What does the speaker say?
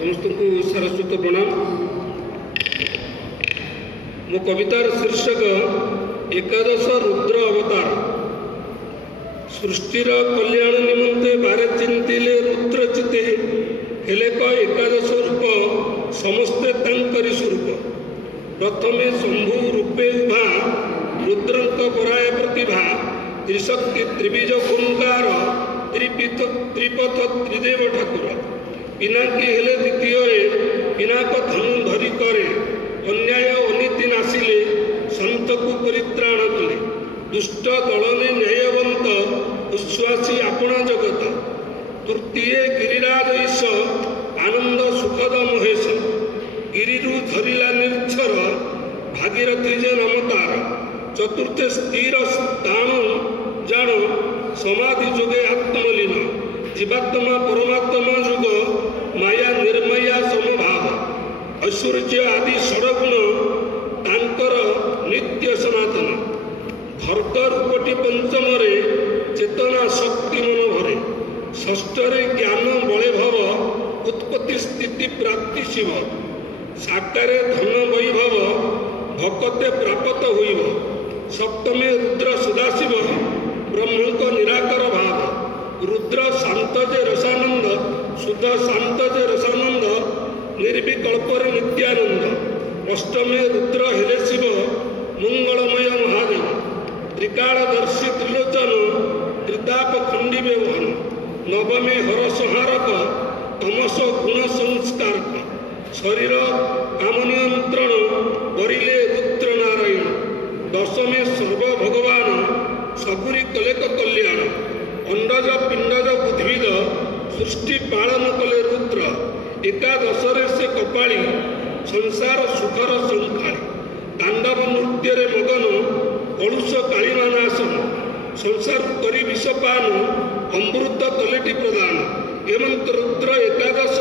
समस्त को सारस्वत प्रणाम। मो कवितार शीर्षक एकादश रुद्र अवतार। सृष्टिर कल्याण निमंते बारे चिंतिले रुद्र चिते हेले क एकादश रूप समस्ते तांकरी स्वरूप। प्रथमे शंभु रूपे उभा रुद्रंक बराय प्रतिभा त्रिशक्ति त्रिबीज ओंकार त्रिपथ त्रिदेव ठाकुर। पिनाकी हेले द्वितीय पिनाक धनु धरी करे अन्याय अनीति नासिले संत को परित्राण कले। दुष्ट दलने न्यायवंत उच्छ्वासी आपणा जगत। तृतीय गिरिराज ईश आनंद सुखद महेश। गिरिरु धरिला निर्झर भागीरथी जे नमतार। चतुर्थे स्थिर स्थाणु जाण समाधि जोगे आत्मलीन। जीवात्मा परमात्मा जुग माया निर्मया समभाव। ऐश्वर्य आदि षडगुण तांकर नित्य सनातन। भर्तर कोटि पंचमरे चेतना शक्ति मन भरे। षष्ठरे ज्ञान बले भव उत्पत्ति स्थिति प्राप्ति शिव। साकारे धन वैभव भक्ते प्राप्त होइब। सप्तमे रुद्र सदाशिव ब्रह्मक निराकर भाव। रुद्र शांत जे रसानंद शुद्ध शांत जे रसानंद निर्विकल्पर नित्यानंद। अष्टमे रुद्र हेले शिव मंगलमय महादेव। त्रिकालदर्शी त्रिलोचन त्रिताप खंडिबे वहन। नवमे हर संहारक तमस गुण संस्कारक। शरीर काम नियंत्रण करिले रुद्र नारायण। दशमे सर्व भगवान सबुरी कलेक कल्याण। अंडज पिंडज बुद्धिविद सृष्टि पालन कले रुद्र। एकादशरे से कपाली संसार सुखर संखाली। तांडव नृत्य मगन कलुष कालीमा नाशन। संसार करी विषपान अमृत कलेटी प्रदान। हेमंत रुद्र एकादश